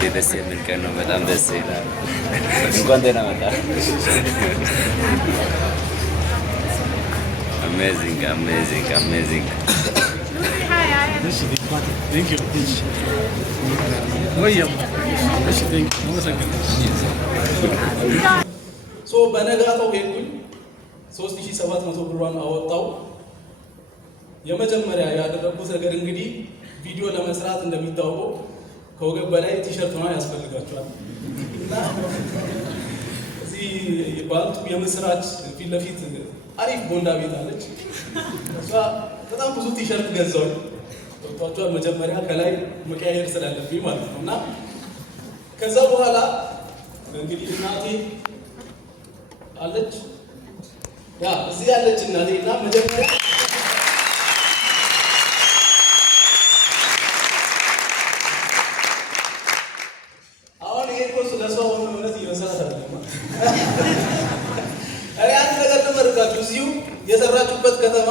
እንግዲህ ደስ የሚል ቀን ነው። በጣም ደስ ይላል። እንኳን ደህና መጣ። አሜዚንግ አሜዚንግ አሜዚንግ። በነጋታው ሄድኩኝ 3700 ብሯን አወጣው። የመጀመሪያ ያደረኩት ነገር እንግዲህ ቪዲዮ ለመስራት እንደሚታወቀው ከወገብ በላይ ቲሸርት ነው ያስፈልጋቸዋል። እና እዚህ ባንቱ የምስራች ፊት ለፊት አሪፍ ቦንዳ ቤት አለች። እሷ በጣም ብዙ ቲሸርት ገዛው ወጣቷል። መጀመሪያ ከላይ መቀያየር ስላለብኝ ማለት ነው። እና ከዛ በኋላ እንግዲህ እናቴ አለች እዚህ ያለች እናቴ እና መጀመሪያ አሁን ይሄ ኮርስ ለሰው እውነት ይመስላል አይደል? እኔ አንድ ነገር ልመርቃችሁ፣ እዚሁ የሰራችሁበት ከተማ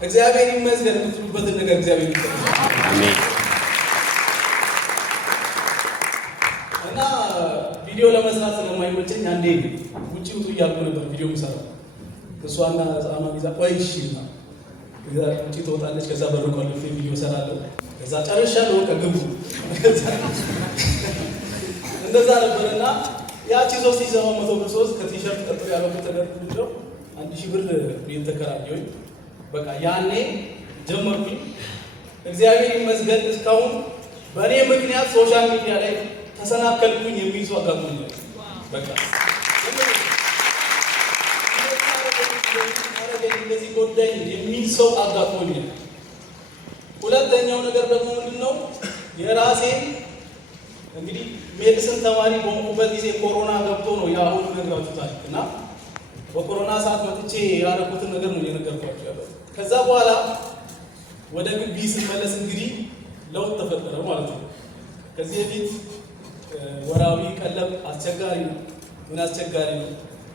እግዚአብሔር ይመስገን የምትሉበትን ነገር እግዚአብሔር ይመስገን። አሜን። እና ቪዲዮ ለመስራት ስለማይመቸኝ አንዴ ውጪ ውጡ እያልኩ ነበር ቪዲዮ የምሰራው። እሷና ህፃኗን ይዛ ቆይ እሺ ውጪ ትወጣለች። ከዛ በር ቆልፌ ቪዲዮ እሰራለሁ። ከዛ ጨርሻለሁ በቃ ግቡ። እንደዛ ነበርና ያቺ 3700 ብር ከቲሸርት ቀጥሎ ያለው ተደርጎ 1000 ብር ቤት ተከራየሁኝ። በቃ ያኔ ጀመርኩኝ። እግዚአብሔር ይመስገን እስካሁን በእኔ ምክንያት ሶሻል ሚዲያ ላይ ተሰናከልኩኝ የሚል ሰው አጋጥሞኛል። በቃ እንደዚህ ጎዳኝ የሚል ሰው አጋጥሞኛል። ሁለተኛው ነገር ደግሞ ምንድነው የራሴን እንግዲህ ሜዲሲን ተማሪ በሆንኩበት ጊዜ ኮሮና ገብቶ ነው ያሁን ነግራችሁታል። እና በኮሮና ሰዓት መጥቼ ያደረኩትን ነገር ነው እየነገርኳችሁ ያለው። ከዛ በኋላ ወደ ግቢ ስመለስ እንግዲህ ለውጥ ተፈጠረ ማለት ነው። ከዚህ በፊት ወራዊ ቀለብ አስቸጋሪ ነው፣ ምን አስቸጋሪ ነው።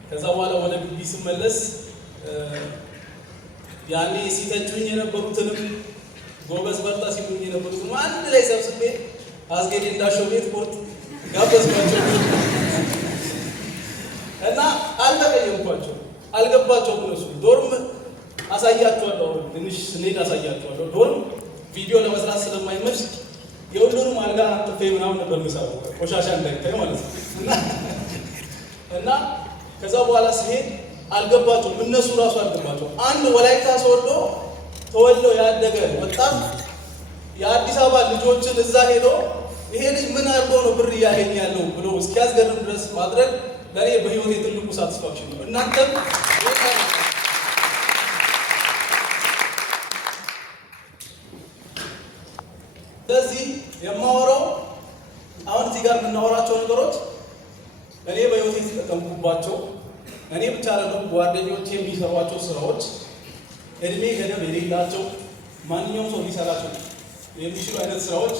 ከዛ በኋላ ወደ ግቢ ስመለስ ያኔ ሲተቹኝ የነበሩትንም ጎበዝ በርታ ሲሉኝ የነበሩትንም አንድ ላይ ሰብስቤ አስጌድ እንዳሸው ቤት ቁርጥ ጋበዝኳቸው እና አልተቀየምኳቸው፣ አልገባቸውም። እነሱ ዶርም አሳያቸዋለሁ፣ ትንሽ ስኔድ አሳያቸዋለሁ። ዶርም ቪዲዮ ለመስራት ስለማይመች የሁሉንም አልጋ አንጥፌ ምናምን ነበር የምሰራው ቆሻሻ እንዳይታይ ማለት ነው። እና ከዛ በኋላ ሲሄድ አልገባቸውም፣ እነሱ ራሱ አልገባቸውም። አንድ ወላይታ ሶዶ ተወልዶ ያደገ ወጣት የአዲስ አበባ ልጆችን እዛ ሄዶ ይሄ ልጅ ምን አድርጎ ነው ብር እያገኘ ያለው ብሎ እስኪያስገርም ድረስ ማድረግ ለእኔ በህይወቴ ትልቁ ሳትስፋክሽን ነው። እናንተም ስለዚህ የማወራው አሁን እዚህ ጋር የምናወራቸው ነገሮች እኔ በህይወቴ የተጠቀምኩባቸው እኔ ብቻ አይደለም ጓደኞቼ የሚሰሯቸው ስራዎች እድሜ ገደብ የሌላቸው ማንኛውም ሰው ሊሰራቸው የሚችሉ አይነት ስራዎች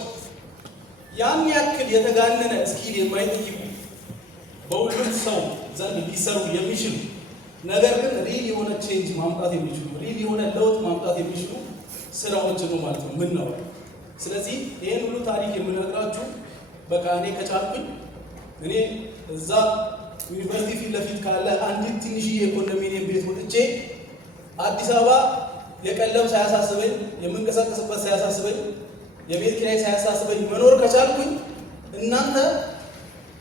ያን ያክል የተጋነነ ስኪል የማይጠይቁ በሁሉም ሰው ዘንድ ሊሰሩ የሚችሉ ነገር ግን ሪል የሆነ ቼንጅ ማምጣት የሚችሉ ሪል የሆነ ለውጥ ማምጣት የሚችሉ ስራዎች ነው ማለት ነው የምናወራው። ስለዚህ ይህን ሁሉ ታሪክ የምነግራችሁ በቃ እኔ ከቻልኩኝ እኔ እዛ ዩኒቨርሲቲ ፊት ለፊት ካለ አንዲት ትንሽዬ ኮንዶሚኒየም ቤት ወጥቼ አዲስ አበባ የቀለብ ሳያሳስበኝ የምንቀሳቀስበት ሳያሳስበኝ የቤት ኪራይ ሳያሳስበኝ መኖር ከቻልኩኝ እናንተ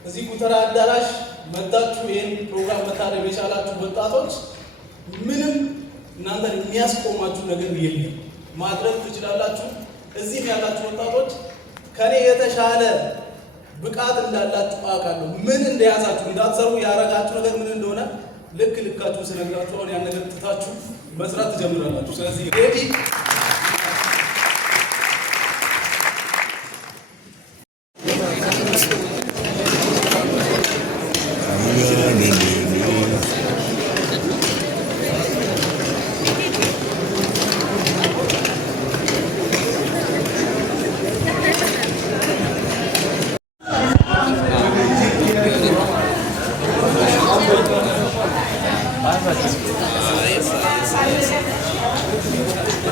እዚህ ኩተራ አዳራሽ መጣችሁ ይሄን ፕሮግራም መታደም የቻላችሁ ወጣቶች ምንም እናንተን የሚያስቆማችሁ ነገር የለም፣ ማድረግ ትችላላችሁ። እዚህ ያላችሁ ወጣቶች ከኔ የተሻለ ብቃት እንዳላችሁ አውቃለሁ። ምን እንደያዛችሁ እንዳትሰሩ ያረጋችሁ ነገር ምን እንደሆነ ልክ ልካችሁ ስነግራችሁ አሁን ያን ነገር ትታችሁ መስራት ትጀምራላችሁ። ስለዚህ ሬዲ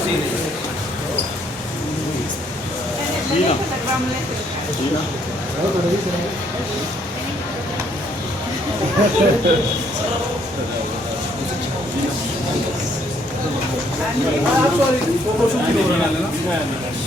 Yes. Actually, photo shoot